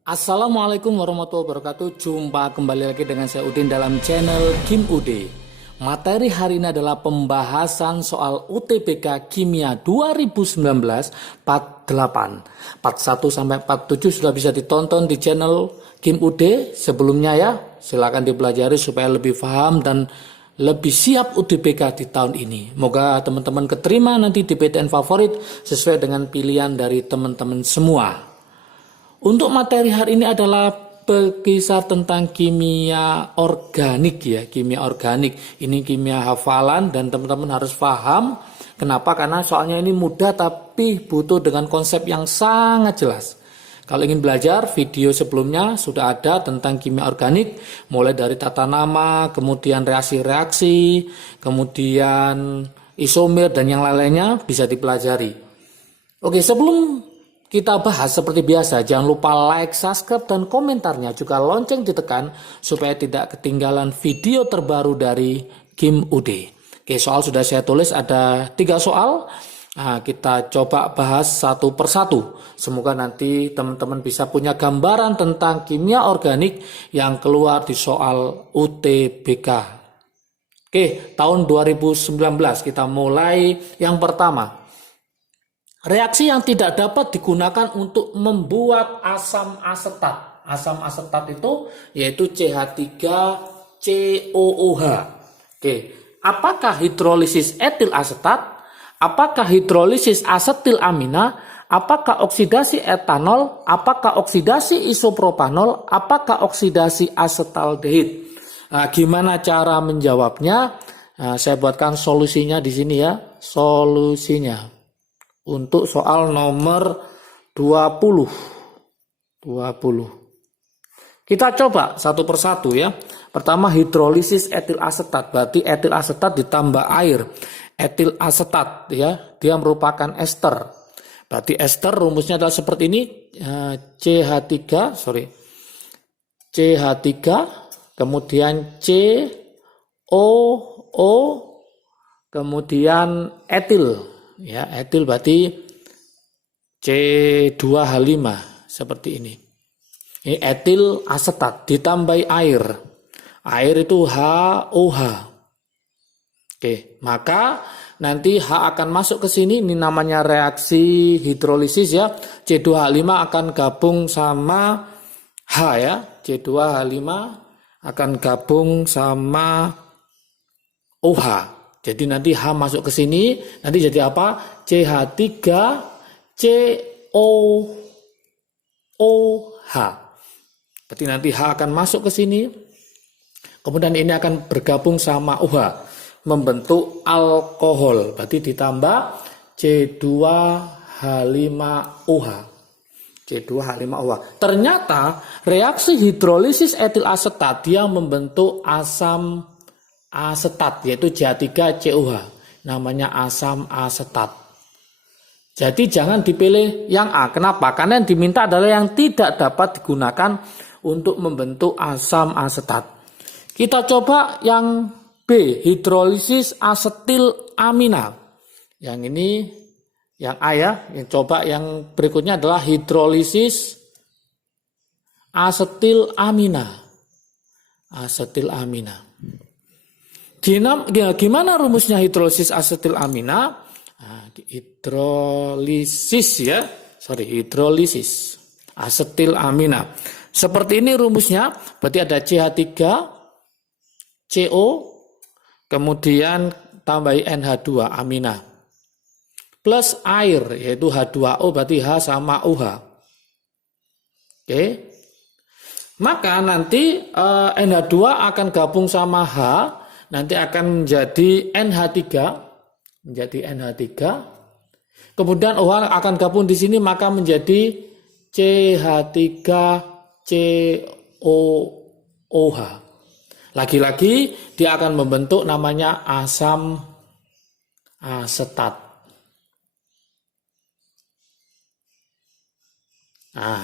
Assalamualaikum warahmatullahi wabarakatuh. Jumpa kembali lagi dengan saya Udin dalam channel Kim Ude. Materi hari ini adalah pembahasan soal UTBK Kimia 2019 part 8. Part 1 sampai part 7 sudah bisa ditonton di channel Kim Ude sebelumnya ya. Silakan dipelajari supaya lebih paham dan lebih siap UTBK di tahun ini. Moga teman-teman keterima nanti di PTN favorit sesuai dengan pilihan dari teman-teman semua. Untuk materi hari ini adalah berkisar tentang kimia organik ya, kimia organik. Ini kimia hafalan dan teman-teman harus paham. Kenapa? Karena soalnya ini mudah tapi butuh dengan konsep yang sangat jelas. Kalau ingin belajar, video sebelumnya sudah ada tentang kimia organik, mulai dari tata nama, kemudian reaksi-reaksi, kemudian isomer dan yang lain-lainnya bisa dipelajari. Oke, sebelum kita bahas seperti biasa, jangan lupa like, subscribe, dan komentarnya. Juga lonceng ditekan supaya tidak ketinggalan video terbaru dari Kim Ude. Oke, soal sudah saya tulis ada 3 soal. Nah, kita coba bahas satu persatu. Semoga nanti teman-teman bisa punya gambaran tentang kimia organik yang keluar di soal UTBK. Oke, tahun 2019 kita mulai yang pertama. Reaksi yang tidak dapat digunakan untuk membuat asam asetat. Asam asetat itu yaitu CH3COOH. Oke, apakah hidrolisis etil asetat? Apakah hidrolisis asetil amina? Apakah oksidasi etanol? Apakah oksidasi isopropanol? Apakah oksidasi asetaldehid? Nah, gimana cara menjawabnya? Nah, saya buatkan solusinya di sini ya. Solusinya untuk soal nomor 20. Kita coba satu persatu ya. Pertama hidrolisis etil asetat, berarti etil asetat ditambah air. Etil asetat ya, dia merupakan ester. Berarti ester rumusnya adalah seperti ini, CH3, kemudian COO, kemudian etil. Ya, etil berarti C2H5 seperti ini. Ini etil asetat ditambahi air. Air itu HOH. Oke, maka nanti H akan masuk ke sini, ini namanya reaksi hidrolisis ya. C2H5 akan gabung sama H ya. C2H5 akan gabung sama OH. Jadi nanti H masuk ke sini, nanti jadi apa? CH3COOH. Berarti nanti H akan masuk ke sini. Kemudian ini akan bergabung sama OH. Membentuk alkohol, berarti ditambah C2H5OH. C2H5OH. Ternyata reaksi hidrolisis etil asetat dia membentuk asam asetat, yaitu CH3COOH. Namanya asam asetat. Jadi jangan dipilih yang A. Kenapa? Karena yang diminta adalah yang tidak dapat digunakan untuk membentuk asam asetat. Kita coba yang B, hidrolisis asetil amina. Yang ini yang A ya. Yang coba yang berikutnya adalah hidrolisis asetil amina. Asetil amina. Gimana rumusnya hidrolisis asetil amina? Hidrolisis asetil amina. Seperti ini rumusnya. Berarti ada CH3CO, kemudian tambahi NH2 amina plus air yaitu H2O, berarti H sama OH. Oke. Maka nanti NH2 akan gabung sama H, nanti akan menjadi NH3, Kemudian OH akan gabung di sini maka menjadi CH3COOH. Lagi-lagi dia akan membentuk namanya asam asetat. Nah,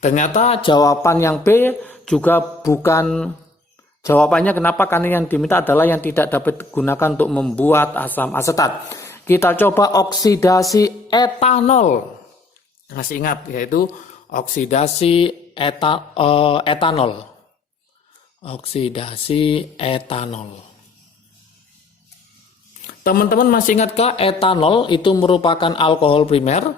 ternyata jawaban yang B juga bukan jawabannya. Kenapa? Karena yang diminta adalah yang tidak dapat digunakan untuk membuat asam asetat. Kita coba oksidasi etanol. Masih ingat, yaitu oksidasi etanol. Oksidasi etanol. Teman-teman masih ingatkah etanol itu merupakan alkohol primer?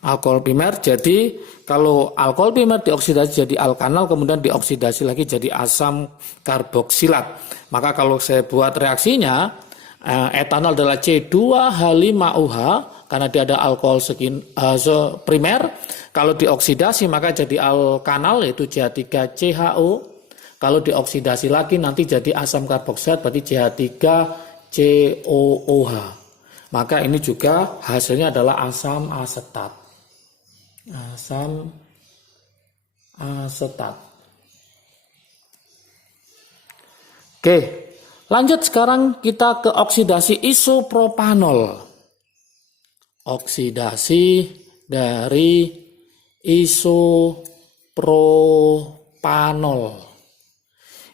Alkohol primer, jadi kalau alkohol primer dioksidasi jadi alkanal, kemudian dioksidasi lagi jadi asam karboksilat. Maka kalau saya buat reaksinya, etanol adalah C2H5OH karena dia ada alkohol primer. Kalau dioksidasi maka jadi alkanal yaitu CH3CHO. Kalau dioksidasi lagi nanti jadi asam karboksilat berarti CH3COOH. Maka ini juga hasilnya adalah asam asetat. Asam asetat. Oke, lanjut sekarang kita ke oksidasi isopropanol. Oksidasi dari isopropanol.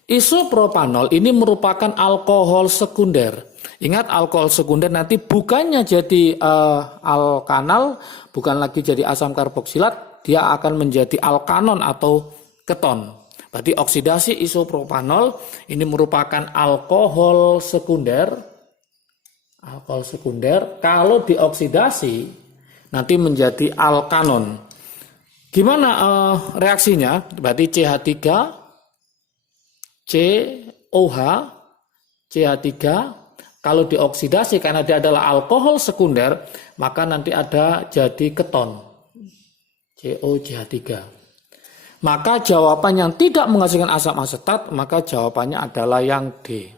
Isopropanol ini merupakan alkohol sekunder. Ingat, alkohol sekunder nanti bukannya jadi alkanal, bukan lagi jadi asam karboksilat, dia akan menjadi alkanon atau keton. Berarti oksidasi isopropanol ini merupakan alkohol sekunder. Alkohol sekunder kalau dioksidasi nanti menjadi alkanon. Gimana reaksinya? Berarti CH3COH, CH3 kalau dioksidasi karena dia adalah alkohol sekunder, maka nanti ada jadi keton, COCH3. Maka jawaban yang tidak menghasilkan asam asetat, maka jawabannya adalah yang D.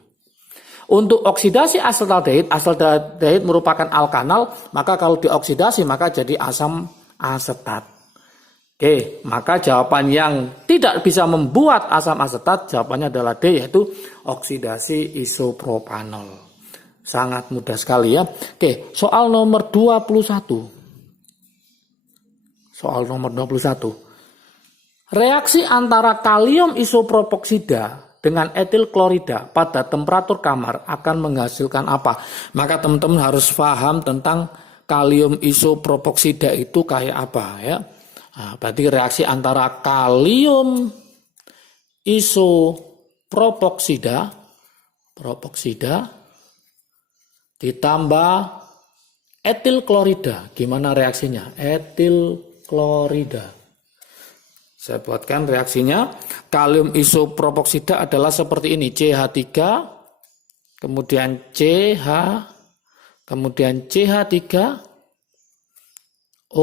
Untuk oksidasi asetaldehyid merupakan alkanal, maka kalau dioksidasi maka jadi asam asetat. Oke, maka jawaban yang tidak bisa membuat asam asetat, jawabannya adalah D, yaitu oksidasi isopropanol. Sangat mudah sekali ya. Oke, soal nomor 21. Soal nomor 21. Reaksi antara kalium isopropoksida dengan etil klorida pada temperatur kamar akan menghasilkan apa? Maka teman-teman harus paham tentang kalium isopropoksida itu kayak apa ya. Nah, berarti reaksi antara kalium isopropoksida ditambah etil klorida. Gimana reaksinya? Etil klorida. Saya buatkan reaksinya. Kalium isopropoksida adalah seperti ini. CH3, kemudian CH, kemudian CH3O,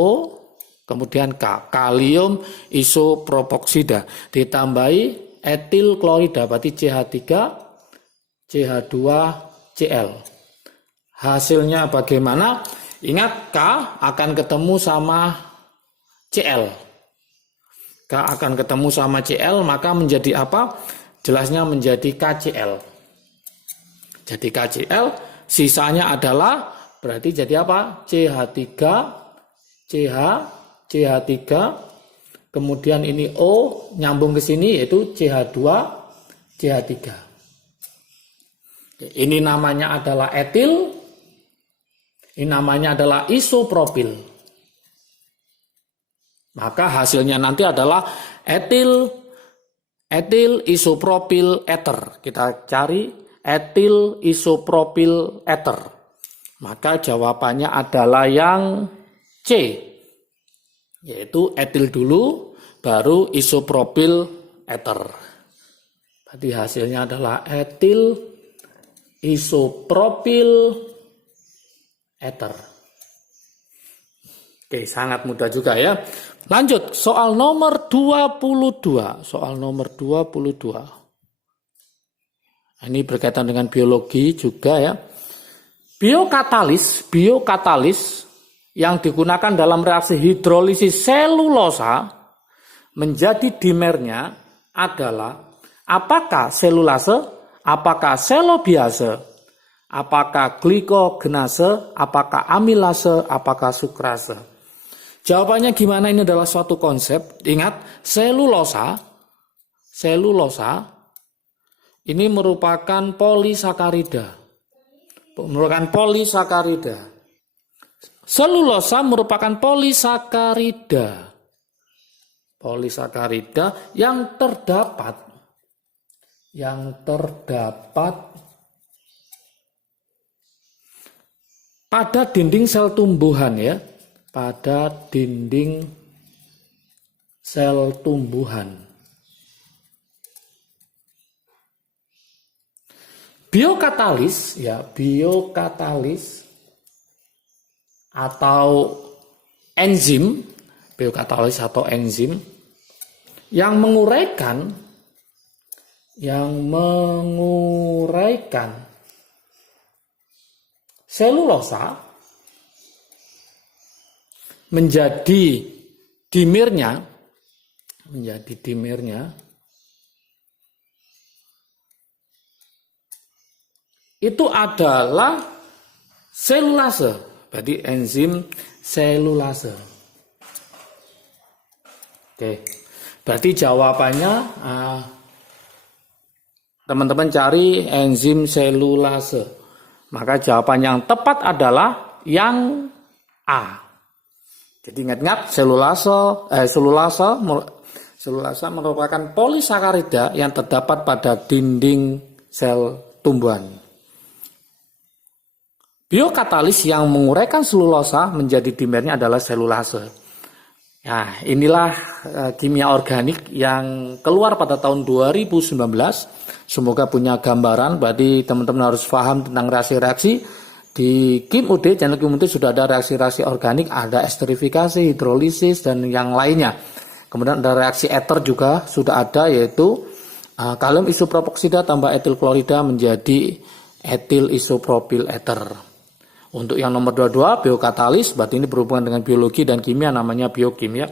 kemudian K. Kalium isopropoksida. Ditambahi etil klorida, berarti CH3, CH2, Cl. Hasilnya bagaimana? Ingat, K akan ketemu sama Cl. K akan ketemu sama Cl, maka menjadi apa? Jelasnya menjadi KCl. Jadi KCl, sisanya adalah berarti jadi apa? CH3, CH, CH3, kemudian ini O nyambung ke sini yaitu CH2, CH3. Ini namanya adalah etil, ini namanya adalah isopropil. Maka hasilnya nanti adalah etil isopropil ether. Kita cari etil isopropil ether. Maka jawabannya adalah yang C. Yaitu etil dulu baru isopropil ether. Berarti hasilnya adalah etil isopropil ether. Oke, sangat mudah juga ya. Lanjut, soal nomor 22. Soal nomor 22. Ini berkaitan dengan biologi juga ya. Biokatalis yang digunakan dalam reaksi hidrolisis selulosa menjadi dimernya adalah apakah selulase, apakah selobiase, apakah glikogenase, apakah amilase, apakah sukrase. Jawabannya gimana? Ini adalah suatu konsep. Ingat, selulosa ini merupakan polisakarida. Selulosa merupakan polisakarida. polisakarida yang terdapat pada dinding sel tumbuhan ya, pada dinding sel tumbuhan. Biokatalis ya, biokatalis atau enzim, biokatalis atau enzim yang menguraikan selulosa menjadi dimernya itu adalah selulase, berarti enzim selulase. Oke, berarti jawabannya teman-teman cari enzim selulase. Maka jawaban yang tepat adalah yang A. Jadi ingat-ingat selulasa merupakan polisakarida yang terdapat pada dinding sel tumbuhan. Biokatalis yang menguraikan selulosa menjadi dimernya adalah selulase. Nah, inilah kimia organik yang keluar pada tahun 2019. Semoga punya gambaran, berarti teman-teman harus paham tentang reaksi-reaksi. Di Kim UD, channel Kim UD sudah ada reaksi-reaksi organik, ada esterifikasi, hidrolisis, dan yang lainnya. Kemudian ada reaksi eter juga sudah ada, yaitu kalium isopropoksida tambah etil klorida menjadi etil isopropil eter. Untuk yang nomor 22, biokatalis, berarti ini berhubungan dengan biologi dan kimia, namanya biokimia.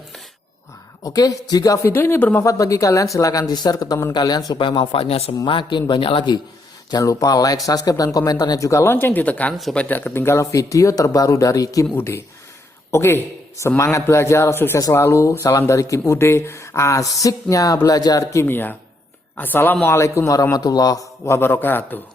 Oke, jika video ini bermanfaat bagi kalian, silahkan di-share ke teman kalian supaya manfaatnya semakin banyak lagi. Jangan lupa like, subscribe, dan komentarnya juga lonceng ditekan supaya tidak ketinggalan video terbaru dari Kim UD. Oke, semangat belajar, sukses selalu. Salam dari Kim UD, asiknya belajar kimia. Assalamualaikum warahmatullahi wabarakatuh.